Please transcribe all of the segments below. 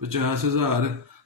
50,000,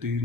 3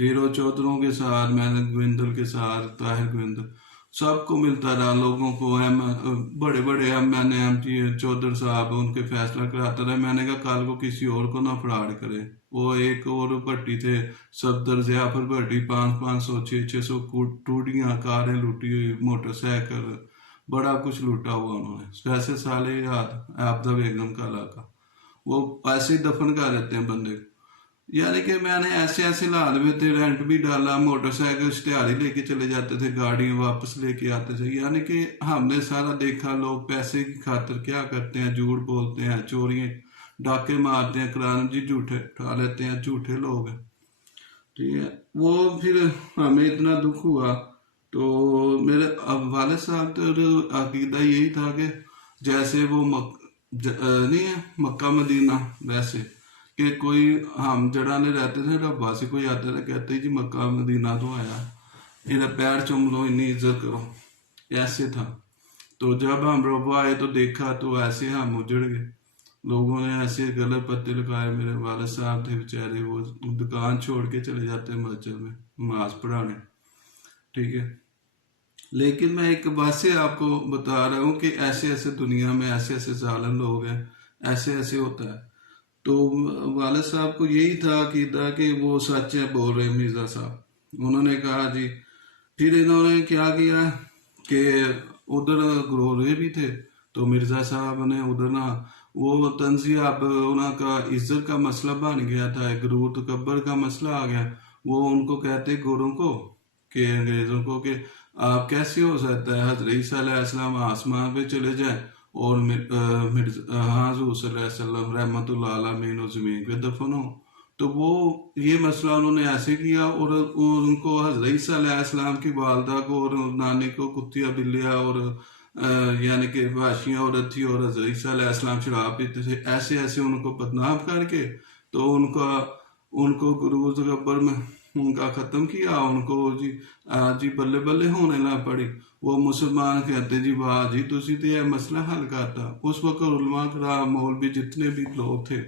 پھر وہ چودھروں کے ساتھ، محنت گوندل کے ساتھ، طاہر گوندل، سب کو ملتا رہا، لوگوں کو بڑے بڑے چودھر صاحب ان کے فیصلہ کراتا رہا۔ میں نے کہا کل کو کسی اور کو نہ فراڈ کرے۔ وہ ایک اور بھٹی تھے صفدر ضیافر بھٹی، 500 600 ٹوٹیاں، کاریں لوٹی ہوئی، موٹر سائیکل، بڑا کچھ لوٹا ہوا انہوں نے۔ ویسے سالے یاد آبدہ بیگم کا علاقہ، وہ ایسے ہی دفن کر دیتے ہیں بندے کو۔ یعنی کہ میں نے ایسے حالات میں تھے، رینٹ بھی ڈالا، موٹر سائیکل اشتہاری لے کے چلے جاتے تھے، گاڑیاں واپس لے کے آتے تھے۔ یعنی کہ ہم نے سارا دیکھا، لوگ پیسے کی خاطر کیا کرتے ہیں، جھوٹ بولتے ہیں، چوریاں ڈاکے مارتے ہیں، قرآن جی جھوٹے اٹھا لیتے ہیں، جھوٹے لوگ ہیں، ٹھیک ہے۔ وہ پھر ہمیں اتنا دکھ ہوا تو میرے والد صاحب تو عقیدہ یہی تھا کہ جیسے وہ نہیں ہے مکہ مدینہ، ویسے کہ کوئی ہم جڑانے رہتے تھے، ربا سے کوئی آتا تھا، کہتے جی مکہ مدینہ تو آیا، انہیں پیر چوم لو، انہیں عزت کرو، ایسے تھا۔ تو جب ہم ربا آئے تو دیکھا تو ایسے ہم اجڑ گئے، لوگوں نے ایسے غلط پتے لگائے۔ میرے والد صاحب تھے بیچارے، وہ دکان چھوڑ کے چلے جاتے مسجد میں نماز پڑھانے، ٹھیک ہے۔ لیکن میں ایک بات سے آپ کو بتا رہا ہوں کہ ایسے ایسے دنیا میں ایسے ایسے ظالم لوگ ہیں، ایسے ایسے ہوتا ہے۔ تو والد صاحب کو یہی تھا عقیدہ کہ وہ سچ ہے بول رہے مرزا صاحب۔ انہوں نے کہا جی، پھر انہوں نے کیا کیا کہ ادھر گرورے بھی تھے، تو مرزا صاحب نے ادھر نا وہ تنزیہ اب انہوں کا عزت کا مسئلہ بن گیا تھا، غرور تکبر کا مسئلہ آ گیا۔ وہ ان کو کہتے گوروں کو کہ انگریزوں کو کہ آپ کیسے ہو سکتا ہے حضرت عیسیٰ علیہ السلام آسمان پہ چلے جائیں اور حضور صلی اللہ علیہ وسلم رحمۃ اللہ علیہ زمین پہ دفن ہو۔ تو وہ یہ مسئلہ انہوں نے ایسے کیا، اور ان کو حضرت عیسیٰ علیہ السلام کی والدہ کو اور نانی کو کتیا بلیا اور یعنی کہ وحشیاں عورت تھی، اور حضرت عیسیٰ علیہ السلام شراب پیتے تھے، ایسے ایسے ان کو بدنام کر کے تو ان کو غرور تکبر میں ان کا ختم کیا، ان کو جی بلے بلے ہونے نہ پڑی۔ وہ مسلمان کہتے جی واہ جی تسی تو یہ مسئلہ حل کرتا۔ اس وقت علماء کرام مولوی جتنے بھی لوگ تھے،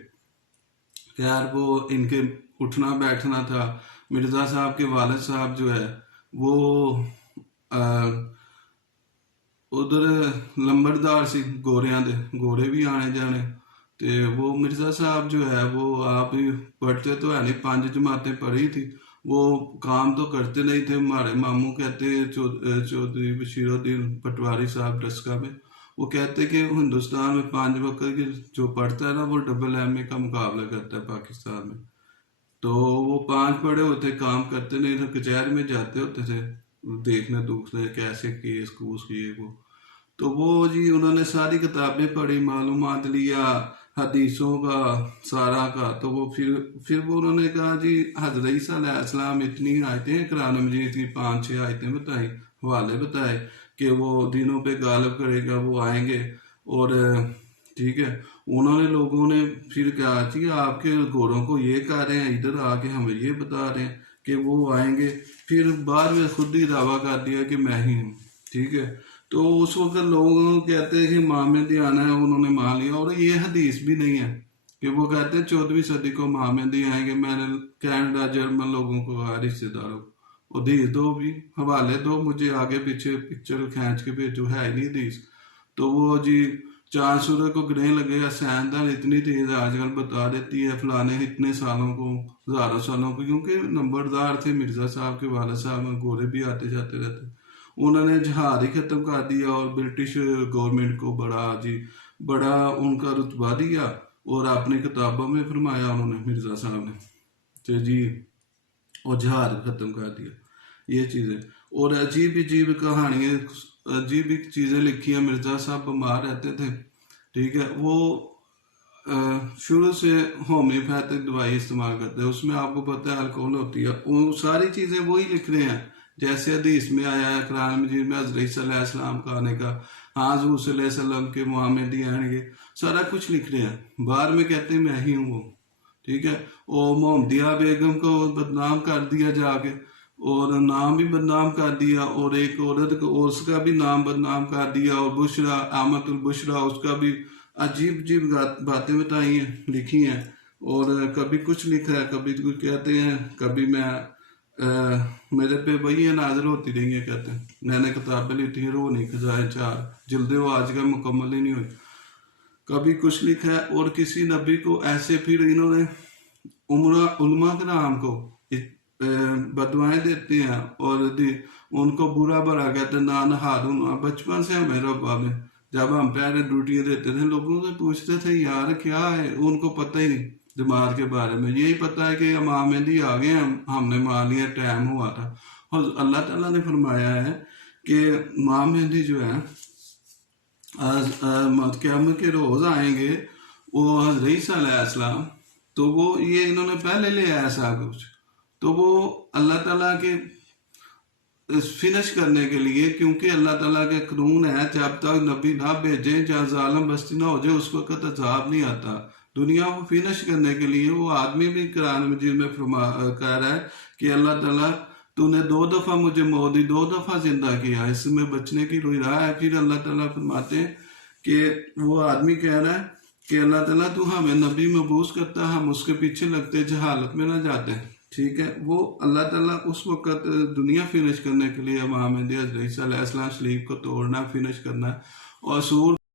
خیر وہ ان کے اٹھنا بیٹھنا تھا۔ مرزا صاحب کے والد صاحب جو ہے وہ ادھر لمبردار سی گوریاں دے، گورے بھی آنے جانے، تے وہ مرزا صاحب جو ہے وہ آپ ہی پڑھتے تو ہے نہیں، 5 جماعتیں پڑھی تھی، وہ کام تو کرتے نہیں تھے۔ ہمارے ماموں کہتے چودھری بشیر الدین پٹواری صاحب ڈسکا میں، وہ کہتے کہ ہندوستان میں 5 وقت کی جو پڑھتا ہے نا وہ ڈبل ایم اے کا مقابلہ کرتا ہے پاکستان میں۔ تو وہ 5 پڑھے ہوتے، کام کرتے نہیں تھے، کچہری میں جاتے ہوتے تھے دیکھنے دکھنے کیسے کیس کوس کیے وہ۔ تو وہ جی انہوں نے ساری کتابیں پڑھی، معلومات لیا حدیثوں کا سارا کا۔ تو وہ پھر وہ انہوں نے کہا جی حضرت عیسیٰ علیہ السلام اتنی آیتیں قرآن مجید کی 5-6 آیتیں بتائیں، حوالے بتائے کہ وہ دینوں پہ غالب کرے گا، وہ آئیں گے، اور ٹھیک ہے۔ انہوں نے لوگوں نے پھر کہا جی آپ کے گوروں کو یہ کہہ رہے ہیں، ادھر آ کے ہمیں یہ بتا رہے ہیں کہ وہ آئیں گے، پھر بعد میں خود ہی دعویٰ کر دیا کہ میں ہی ہوں، ٹھیک ہے۔ تو اس وقت لوگ کہتے ہیں کہ ماہ مہندی آنا ہے، انہوں نے مان لیا، اور یہ حدیث بھی نہیں ہے کہ وہ کہتے ہیں 14ویں صدی کو ماہ مہندی آئیں گے۔ میں نے کینیڈا جرمن لوگوں کو کہا رشتے داروں کو حدیث دو، بھی حوالے دو مجھے، آگے پیچھے پکچر کھینچ کے بھیجو، ہے ہی نہیں حدیث۔ تو وہ جی چاند سورج کو گرنے لگے گا، سائنسدان اتنی تیز آج کل بتا دیتی ہے فلانے اتنے سالوں کو، ہزاروں سالوں کو، کیونکہ نمبردار تھے مرزا صاحب کے والد صاحب میں، گورے بھی آتے جاتے رہتے۔ انہوں نے جہاد ہی ختم کر دیا اور برٹش گورنمنٹ کو بڑا ان کا رتبہ دیا، اور اپنی کتابوں میں فرمایا انہوں نے مرزا صاحب نے تو جی، اور جہاد ختم کر دیا، یہ چیزیں۔ اور عجیب کہانیاں، عجیب چیزیں لکھی ہیں۔ مرزا صاحب بیمار رہتے تھے، ٹھیک ہے، وہ شروع سے ہومیوپیتھک دوائی استعمال کرتے ہیں، اس میں آپ کو پتہ ہے الکوہل ہوتی ہے، وہ ساری چیزیں وہی لکھ رہے ہیں جیسے حدیث میں آیا ہے، قرآن مجید میں حضرت صلی اللہ علیہ السلام کا آنے کا، حضور صلی اللہ علیہ وسلم کے مہمدی آئیں گے، سارا کچھ لکھ رہے ہیں، بعد میں کہتے ہیں میں ہی ہوں وہ، ٹھیک ہے۔ اور محمدیہ بیگم کو بدنام کر دیا جا کے، اور نام بھی بدنام کر دیا، اور ایک عورت کو اس کا بھی نام بدنام کر دیا، اور بشرا احمد البشرا اس کا بھی عجیب باتیں بتائی ہیں، لکھی ہیں، اور کبھی کچھ لکھا ہے، کبھی کچھ کہتے ہیں، کبھی میں میرے پہ وہی نازل ہوتی رہی ہیں، کہتے ہیں میں نے کتابیں لی تھیں روح نہیں خزائے 4 جلدیں، وہ آج کا مکمل ہی نہیں ہوئی. کبھی کچھ لکھا ہے. اور کسی نبی کو ایسے پھر انہوں نے علماء کرام کو بدوائیں دیتے ہیں اور ان کو برا برا کہتے ہیں. ہارون بچپن سے ہمیں ربا میں جب ہم پہلے ڈیوٹیاں دیتے تھے لوگوں سے پوچھتے تھے یار کیا ہے، ان کو پتہ ہی نہیں جماعت کے بارے میں. یہی پتہ ہے کہ امام مہدی آ گئے، ہم نے مان لیا، ٹائم ہوا تھا. اور اللہ تعالیٰ نے فرمایا ہے کہ امام مہدی جو ہے قیامت کے روز آئیں گے، وہ حضرت عیسیٰ علیہ السلام. تو وہ یہ انہوں نے پہلے لے آیا سا کچھ، تو وہ اللہ تعالیٰ کے فنش کرنے کے لیے، کیونکہ اللہ تعالیٰ کے قانون ہے جب تک نبی نہ بھیجے جہاں ظالم بستی نہ ہو جائے اس وقت عذاب نہیں آتا. دنیا کو فنش کرنے کے لیے وہ آدمی بھی قرآن مجید میں کہہ رہا ہے کہ اللہ تعالیٰ تو نے 2 دفعہ مجھے موت دی، 2 دفعہ زندہ کیا، اس میں بچنے کی کوئی راہ ہے. پھر اللہ تعالیٰ فرماتے ہیں کہ وہ آدمی کہہ رہا ہے کہ اللہ تعالیٰ تو ہمیں نبی مبعوث کرتا، ہم اس کے پیچھے لگتے جہالت میں نہ جاتے. ٹھیک ہے، وہ اللہ تعالیٰ اس وقت دنیا فنش کرنے کے لیے امام مہدی حضرت عیسیٰ علیہ السلام شریف کو توڑنا، فنش کرنا. اور سور